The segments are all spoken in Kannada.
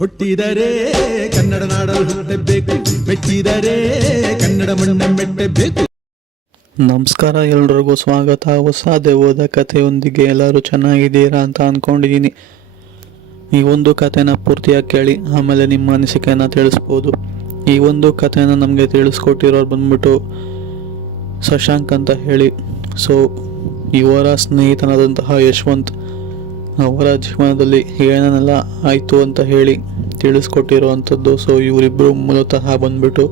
ಹುಟ್ಟಿದರೆ ಕನ್ನಡ ನಾಡಲು ಹುಟ್ಟಬೇಕು, ಮೆಚ್ಚಿದರೆ ಕನ್ನಡ ಮಣ್ಣ ಮೆಟ್ಟಬೇಕು. ನಮಸ್ಕಾರ, ಎಲ್ರಿಗೂ ಸ್ವಾಗತ. ಹೊಸ ದೆವ್ವದ ಕಥೆಯೊಂದಿಗೆ ಎಲ್ಲರೂ ಚೆನ್ನಾಗಿದ್ದೀರಾ ಅಂತ ಅಂದ್ಕೊಂಡಿದ್ದೀನಿ. ಈ ಒಂದು ಕಥೆನ ಪೂರ್ತಿಯಾಗಿ ಕೇಳಿ ಆಮೇಲೆ ನಿಮ್ಮ ಅನಿಸಿಕೆಯನ್ನು ತಿಳಿಸ್ಬೋದು. ಈ ಒಂದು ಕಥೆನ ನಮಗೆ ತಿಳಿಸ್ಕೊಟ್ಟಿರೋರು ಬಂದ್ಬಿಟ್ಟು ಶಶಾಂಕ್ ಅಂತ ಹೇಳಿ. ಸೊ ಇವರ ಸ್ನೇಹಿತನಾದಂತಹ ಯಶವಂತ್ ಅವರ ಜೀವನದಲ್ಲಿ ಏನೇನೆಲ್ಲ ಆಯಿತು ಅಂತ ಹೇಳಿ ತಿಳಿಸ್ಕೊಟ್ಟಿರುವಂಥದ್ದು. ಸೊ ಇವರಿಬ್ಬರು ಮೂಲತಃ ಬಂದ್ಬಿಟ್ಟು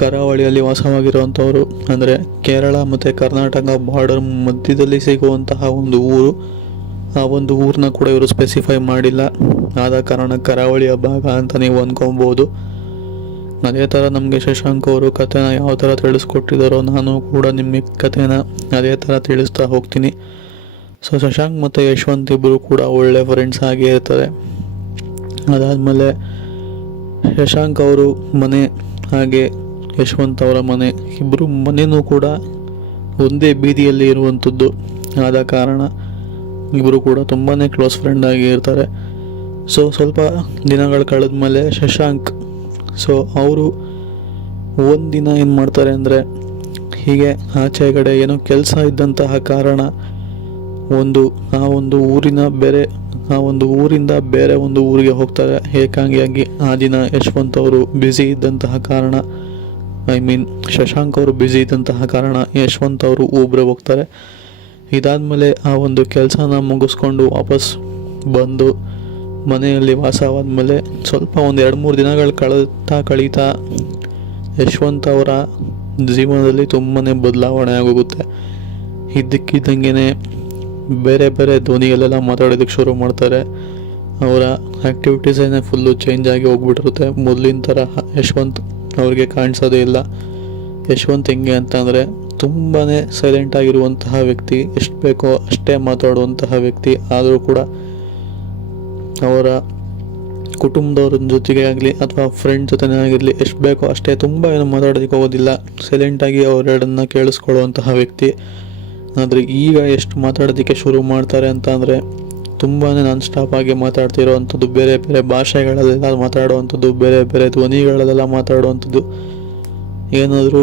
ಕರಾವಳಿಯಲ್ಲಿ ವಾಸವಾಗಿರುವಂಥವ್ರು, ಅಂದರೆ ಕೇರಳ ಮತ್ತು ಕರ್ನಾಟಕ ಬಾರ್ಡರ್ ಮಧ್ಯದಲ್ಲಿ ಸಿಗುವಂತಹ ಒಂದು ಊರು. ಆ ಒಂದು ಊರನ್ನ ಕೂಡ ಇವರು ಸ್ಪೆಸಿಫೈ ಮಾಡಿಲ್ಲ, ಆದ ಕಾರಣ ಕರಾವಳಿಯ ಭಾಗ ಅಂತ ನೀವು ಅಂದ್ಕೊಬೋದು. ಅದೇ ಥರ ನಮಗೆ ಶಶಾಂಕ್ ಅವರು ಕಥೆನ ಯಾವ ಥರ ತಿಳಿಸ್ಕೊಟ್ಟಿದ್ದಾರೋ ನಾನು ಕೂಡ ನಿಮಗೆ ಕಥೆನ ಅದೇ ಥರ ತಿಳಿಸ್ತಾ ಹೋಗ್ತೀನಿ. ಸೊ ಶಶಾಂಕ್ ಮತ್ತು ಯಶವಂತ್ ಇಬ್ಬರು ಕೂಡ ಒಳ್ಳೆ ಫ್ರೆಂಡ್ಸ್ ಆಗಿ ಇರ್ತಾರೆ. ಅದಾದಮೇಲೆ ಶಶಾಂಕ್ ಅವರು ಮನೆ ಹಾಗೆ ಯಶವಂತ್ ಅವರ ಮನೆ, ಇಬ್ಬರು ಮನೆಯೂ ಕೂಡ ಒಂದೇ ಬೀದಿಯಲ್ಲಿ ಇರುವಂಥದ್ದು. ಆದ ಕಾರಣ ಇಬ್ಬರು ಕೂಡ ತುಂಬಾ ಕ್ಲೋಸ್ ಫ್ರೆಂಡ್ ಆಗಿ ಇರ್ತಾರೆ. ಸೊ ಸ್ವಲ್ಪ ದಿನಗಳು ಕಳೆದ ಮೇಲೆ ಶಶಾಂಕ್ ಅವರು ಒಂದಿನ ಏನು ಮಾಡ್ತಾರೆ ಅಂದರೆ, ಹೀಗೆ ಆಚೆಗಡೆ ಏನೋ ಕೆಲಸ ಇದ್ದಂತಹ ಕಾರಣ ಆ ಒಂದು ಊರಿಂದ ಬೇರೆ ಒಂದು ಊರಿಗೆ ಹೋಗ್ತಾರೆ ಏಕಾಂಗಿಯಾಗಿ. ಆ ದಿನ ಯಶವಂತ್ ಅವರು ಬ್ಯುಸಿ ಇದ್ದಂತಹ ಕಾರಣ, ಶಶಾಂಕ್ ಅವರು ಬ್ಯುಸಿ ಇದ್ದಂತಹ ಕಾರಣ ಯಶವಂತ್ ಅವರು ಒಬ್ಬರೇ ಹೋಗ್ತಾರೆ. ಇದಾದಮೇಲೆ ಆ ಒಂದು ಕೆಲಸನ ಮುಗಿಸ್ಕೊಂಡು ವಾಪಸ್ ಬಂದು ಮನೆಯಲ್ಲಿ ವಾಸವಾದಮೇಲೆ ಸ್ವಲ್ಪ ಒಂದು 2-3 ದಿನಗಳು ಕಳೀತಾ ಯಶವಂತ್ ಅವರ ಜೀವನದಲ್ಲಿ ತುಂಬಾ ಬದಲಾವಣೆ ಆಗೋಗುತ್ತೆ. ಇದ್ದಕ್ಕಿದ್ದಂಗೆ ಬೇರೆ ಬೇರೆ ಧ್ವನಿಗಳೆಲ್ಲ ಮಾತಾಡೋದಕ್ಕೆ ಶುರು ಮಾಡ್ತಾರೆ. ಅವರ ಆ್ಯಕ್ಟಿವಿಟೀಸೇನೆ ಫುಲ್ಲು ಚೇಂಜ್ ಆಗಿ ಹೋಗ್ಬಿಟ್ಟಿರುತ್ತೆ. ಮೊದಲಿನ ಥರ ಯಶವಂತ್ ಅವ್ರಿಗೆ ಕಾಣಿಸೋದೇ ಇಲ್ಲ. ಯಶವಂತ್ ಹೆಂಗೆ ಅಂತಂದರೆ ತುಂಬಾ ಸೈಲೆಂಟ್ ಆಗಿರುವಂತಹ ವ್ಯಕ್ತಿ, ಎಷ್ಟು ಬೇಕೋ ಅಷ್ಟೇ ಮಾತಾಡುವಂತಹ ವ್ಯಕ್ತಿ. ಆದರೂ ಕೂಡ ಅವರ ಕುಟುಂಬದವ್ರ ಜೊತೆಗೆ ಆಗಲಿ ಅಥವಾ ಫ್ರೆಂಡ್ ಜೊತೆನೇ ಆಗಿರಲಿ ಎಷ್ಟು ಬೇಕೋ ಅಷ್ಟೇ, ತುಂಬ ಏನು ಮಾತಾಡೋದಕ್ಕೆ ಹೋಗೋದಿಲ್ಲ. ಸೈಲೆಂಟಾಗಿ ಅವರೆರಡನ್ನ ಕೇಳಿಸ್ಕೊಳ್ಳುವಂತಹ ವ್ಯಕ್ತಿ. ಆದರೆ ಈಗ ಎಷ್ಟು ಮಾತಾಡೋದಕ್ಕೆ ಶುರು ಮಾಡ್ತಾರೆ ಅಂತ ಅಂದರೆ ತುಂಬಾ ನಾನ್ ಸ್ಟಾಪ್ ಆಗಿ ಮಾತಾಡ್ತಿರೋ ಅಂಥದ್ದು, ಬೇರೆ ಬೇರೆ ಭಾಷೆಗಳಲ್ಲೆಲ್ಲ ಮಾತಾಡುವಂಥದ್ದು, ಬೇರೆ ಬೇರೆ ಧ್ವನಿಗಳಲ್ಲೆಲ್ಲ ಮಾತಾಡುವಂಥದ್ದು. ಏನಾದರೂ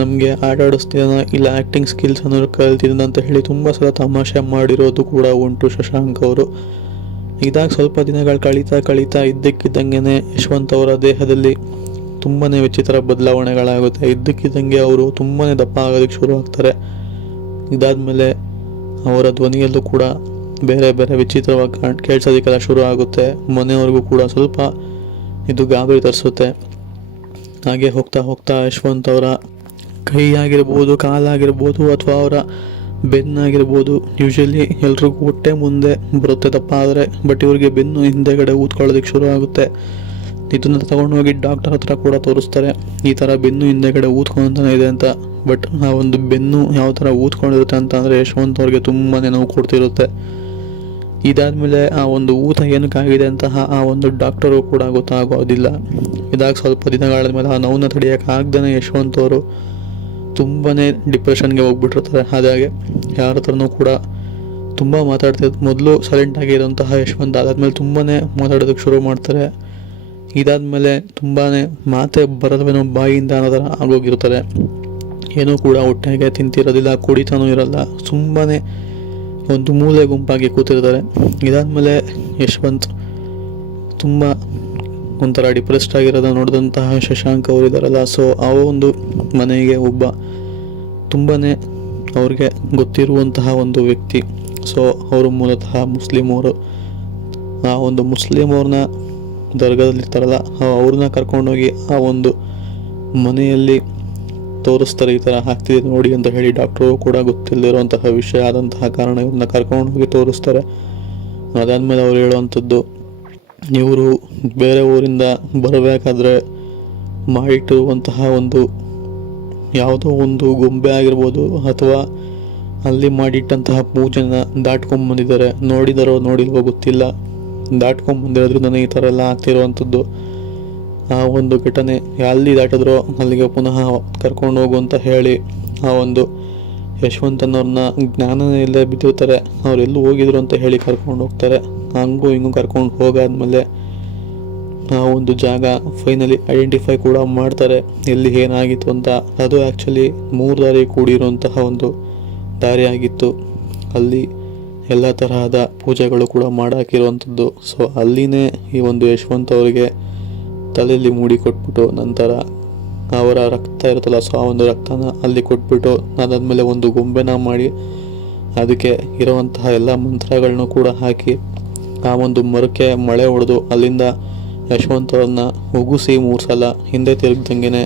ನಮಗೆ ಆಟಾಡಿಸ್ತೀನ ಇಲ್ಲ ಆ್ಯಕ್ಟಿಂಗ್ ಸ್ಕಿಲ್ಸ್ ಅನ್ನೋರು ಕಲ್ತಿದ್ದ ಅಂತ ಹೇಳಿ ತುಂಬ ಸಲ ತಮಾಷೆ ಮಾಡಿರೋದು ಕೂಡ ಉಂಟು ಶಶಾಂಕ್ ಅವರು. ಇದಾಗ ಸ್ವಲ್ಪ ದಿನಗಳು ಕಳೀತಾ ಇದ್ದಕ್ಕಿದ್ದಂಗೆ ಯಶವಂತ್ ಅವರ ದೇಹದಲ್ಲಿ ತುಂಬಾ ವಿಚಿತ್ರ ಬದಲಾವಣೆಗಳಾಗುತ್ತೆ. ಇದ್ದಕ್ಕಿದ್ದಂಗೆ ಅವರು ತುಂಬಾ ದಪ್ಪ ಆಗೋದಕ್ಕೆ ಶುರು ಆಗ್ತಾರೆ. ಇದಾದಮೇಲೆ ಅವರ ಧ್ವನಿಯಲ್ಲೂ ಕೂಡ ಬೇರೆ ಬೇರೆ ವಿಚಿತ್ರವಾಗಿ ಕೇಳಿಸೋದಕ್ಕೆಲ್ಲ ಶುರು ಆಗುತ್ತೆ. ಮನೆಯವ್ರಿಗೂ ಕೂಡ ಸ್ವಲ್ಪ ಇದು ಗಾಬರಿ ತರಿಸುತ್ತೆ. ಹಾಗೆ ಹೋಗ್ತಾ ಯಶವಂತ್ ಅವರ ಕೈ ಆಗಿರ್ಬೋದು, ಕಾಲಾಗಿರ್ಬೋದು ಅಥವಾ ಅವರ ಬೆನ್ನಾಗಿರ್ಬೋದು, ಯೂಶಲಿ ಎಲ್ರಿಗೂ ಹೊಟ್ಟೆ ಮುಂದೆ ಬರುತ್ತೆ ದಪ್ಪ ಆದರೆ, ಬಟ್ ಇವ್ರಿಗೆ ಬೆನ್ನು ಹಿಂದೆಗಡೆ ಊದ್ಕೊಳ್ಳೋದಕ್ಕೆ ಶುರು ಆಗುತ್ತೆ. ಇದನ್ನು ತಗೊಂಡೋಗಿ ಡಾಕ್ಟರ್ ಹತ್ರ ಕೂಡ ತೋರಿಸ್ತಾರೆ, ಈ ಥರ ಬೆನ್ನು ಹಿಂದೆಗಡೆ ಊದ್ಕೊಂತಾನೆ ಇದೆ ಅಂತ. ಬಟ್ ಆ ಒಂದು ಬೆನ್ನು ಯಾವ ಥರ ಊದ್ಕೊಂಡಿರುತ್ತೆ ಅಂತ ಅಂದರೆ ಯಶವಂತ್ ಅವ್ರಿಗೆ ತುಂಬಾ ನೋವು ಕೊಡ್ತಿರುತ್ತೆ. ಇದಾದಮೇಲೆ ಆ ಒಂದು ಊತ ಏನಕ್ಕಾಗಿದೆ ಅಂತಹ ಆ ಒಂದು ಡಾಕ್ಟರು ಕೂಡ ಗೊತ್ತಾಗೋದಿಲ್ಲ. ಇದಾಗ ಸ್ವಲ್ಪ ದಿನಗಳ ಮೇಲೆ ಆ ನೋವನ್ನು ತಡೆಯೋಕ್ಕಾಗ್ದೇ ಯಶವಂತ್ ಅವರು ತುಂಬಾ ಡಿಪ್ರೆಷನ್ಗೆ ಹೋಗ್ಬಿಟ್ಟಿರ್ತಾರೆ. ಹಾಗಾಗಿ ಯಾರ ಹತ್ರನೂ ಕೂಡ ತುಂಬ ಮಾತಾಡ್ತಿರ್ತಾರೆ. ಮೊದಲು ಸೈಲೆಂಟಾಗಿ ಇರೋಂತಹ ಯಶವಂತ್ ಅದಾದಮೇಲೆ ತುಂಬಾ ಮಾತಾಡೋದಕ್ಕೆ ಶುರು ಮಾಡ್ತಾರೆ. ಇದಾದಮೇಲೆ ತುಂಬಾ ಮಾತೆ ಬರೋದೇನೋ ಬಾಯಿಯಿಂದ ಅನ್ನೋ ಥರ ಆಗೋಗಿರ್ತಾರೆ. ಏನೂ ಕೂಡ ಹೊಟ್ಟೆಗೆ ತಿಂತಿರೋದಿಲ್ಲ, ಕುಡಿತಾನೂ ಇರಲ್ಲ, ತುಂಬಾ ಒಂದು ಮೂಲೆ ಗುಂಪಾಗಿ ಕೂತಿರ್ತಾರೆ. ಇದಾದಮೇಲೆ ಯಶವಂತ್ ತುಂಬ ಒಂಥರ ಡಿಪ್ರೆಸ್ಡ್ ಆಗಿರೋದನ್ನ ನೋಡಿದಂತಹ ಶಶಾಂಕ್ ಅವರು ಇದ್ದಾರಲ್ಲ, ಸೊ ಆ ಒಂದು ಮನೆಗೆ ಒಬ್ಬ ತುಂಬಾ ಅವ್ರಿಗೆ ಗೊತ್ತಿರುವಂತಹ ಒಂದು ವ್ಯಕ್ತಿ. ಸೊ ಅವರು ಮೂಲತಃ ಮುಸ್ಲಿಮವರು. ಆ ಒಂದು ಮುಸ್ಲಿಮವ್ರನ್ನ ದರ್ಗಾದಲ್ಲಿರ್ತಾರಲ್ಲ, ಅವ್ರನ್ನ ಕರ್ಕೊಂಡೋಗಿ ಆ ಒಂದು ಮನೆಯಲ್ಲಿ ತೋರಿಸ್ತಾರೆ. ಈ ಥರ ಆಗ್ತಿದೆ ನೋಡಿ ಅಂತ ಹೇಳಿ ಡಾಕ್ಟ್ರು ಕೂಡ ಗೊತ್ತಿಲ್ಲದಿರುವಂತಹ ವಿಷಯ ಆದಂತಹ ಕಾರಣ ಇವ್ರನ್ನ ಕರ್ಕೊಂಡೋಗಿ ತೋರಿಸ್ತಾರೆ. ಅದಾದಮೇಲೆ ಅವ್ರು ಹೇಳುವಂಥದ್ದು, ಇವರು ಬೇರೆ ಊರಿಂದ ಬರಬೇಕಾದ್ರೆ ಮಾಡಿಟ್ಟಿರುವಂತಹ ಒಂದು ಯಾವುದೋ ಒಂದು ಗೊಂಬೆ ಆಗಿರ್ಬೋದು ಅಥವಾ ಅಲ್ಲಿ ಮಾಡಿಟ್ಟಂತಹ ಪೂಜೆನ ದಾಟ್ಕೊಂಡ್ಬಂದಿದ್ದಾರೆ. ನೋಡಿಲ್ವೋ ಗೊತ್ತಿಲ್ಲ, ದಾಟ್ಕೊಂಡ್ಬಂದಿರೋದ್ರಿಂದ ಈ ಥರ ಎಲ್ಲ ಆಗ್ತಿರುವಂಥದ್ದು. ಆ ಒಂದು ಘಟನೆ ಎಲ್ಲಿ ದಾಟಿದ್ರೋ ಅಲ್ಲಿಗೆ ಪುನಃ ಕರ್ಕೊಂಡು ಹೋಗು ಅಂತ ಹೇಳಿ ಆ ಒಂದು ಯಶವಂತನವ್ರನ್ನ ಜ್ಞಾನನೇ ಇಲ್ಲದೆ ಬಿದ್ದಿರ್ತಾರೆ. ಅವರೆಲ್ಲೂ ಹೋಗಿದ್ರು ಅಂತ ಹೇಳಿ ಕರ್ಕೊಂಡು ಹೋಗ್ತಾರೆ. ಹಂಗೂ ಹಿಂಗೂ ಕರ್ಕೊಂಡು ಹೋಗಾದ್ಮೇಲೆ ಆ ಒಂದು ಜಾಗ ಫೈನಲಿ ಐಡೆಂಟಿಫೈ ಕೂಡ ಮಾಡ್ತಾರೆ ಎಲ್ಲಿ ಏನಾಗಿತ್ತು ಅಂತ. ಅದು ಆ್ಯಕ್ಚುಲಿ 3 ದಾರಿ ಕೂಡಿರುವಂತಹ ಒಂದು ದಾರಿ ಆಗಿತ್ತು. ಅಲ್ಲಿ ಎಲ್ಲ ತರಹದ ಪೂಜೆಗಳು ಕೂಡ ಮಾಡಾಕಿರುವಂಥದ್ದು. ಸೊ ಅಲ್ಲಿನೇ ಈ ಒಂದು ಯಶವಂತ್ ಅವರಿಗೆ ತಲೆಯಲ್ಲಿ ಮೂಡಿ ಕೊಟ್ಬಿಟ್ಟು ನಂತರ ಅವರ ರಕ್ತ ಇರುತ್ತಲ್ಲ, ಸೊ ಆ ಒಂದು ರಕ್ತನ ಅಲ್ಲಿ ಕೊಟ್ಬಿಟ್ಟು ಅದಾದಮೇಲೆ ಒಂದು ಗೊಂಬೆನ ಮಾಡಿ ಅದಕ್ಕೆ ಇರುವಂತಹ ಎಲ್ಲ ಮಂತ್ರಗಳನ್ನು ಕೂಡ ಹಾಕಿ ಆ ಒಂದು ಮರಕ್ಕೆ ಮಳೆ ಹೊಡೆದು ಅಲ್ಲಿಂದ ಯಶವಂತ್ ಅವ್ರನ್ನ ಉಗುಸಿ 3 ಸಲ ಹಿಂದೆ ತಿರುಗ್ದಂಗೆ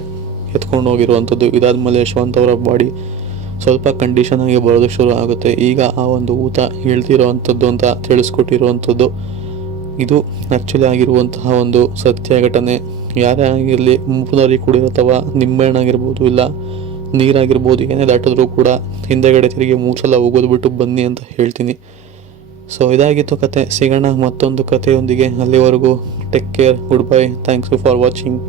ಎತ್ಕೊಂಡು ಹೋಗಿರುವಂಥದ್ದು. ಇದಾದಮೇಲೆ ಯಶವಂತ್ ಅವರ ಬಾಡಿ ಸ್ವಲ್ಪ ಕಂಡೀಷನ್ ಆಗಿ ಬರೋದಕ್ಕೆ ಶುರು ಆಗುತ್ತೆ. ಈಗ ಆ ಒಂದು ಊತ ಹೇಳ್ತಿರೋವಂಥದ್ದು ಅಂತ ತಿಳಿಸ್ಕೊಟ್ಟಿರುವಂಥದ್ದು. ಇದು ಆ್ಯಕ್ಚುಲಿ ಆಗಿರುವಂತಹ ಒಂದು ಸತ್ಯ ಘಟನೆ. ಯಾರೇ ಆಗಿರಲಿ, ಮೂಪದಾರಿ ಕುಡಿರೋ ಅಥವಾ ನಿಂಬೆಹಣ್ಣಾಗಿರ್ಬೋದು ಇಲ್ಲ ನೀರಾಗಿರ್ಬೋದು, ಏನೇ ದಾಟಿದ್ರೂ ಕೂಡ ಹಿಂದೆಗಡೆ ತಿರುಗಿ 3 ಸಲ ಉಗಿದ್ಬಿಟ್ಟು ಬನ್ನಿ ಅಂತ ಹೇಳ್ತೀನಿ. ಸೊ ಇದಾಗಿತ್ತು ಕತೆ. ಸಿಗೋಣ ಮತ್ತೊಂದು ಕಥೆಯೊಂದಿಗೆ. ಅಲ್ಲಿವರೆಗೂ take care, good bye, thanks for watching.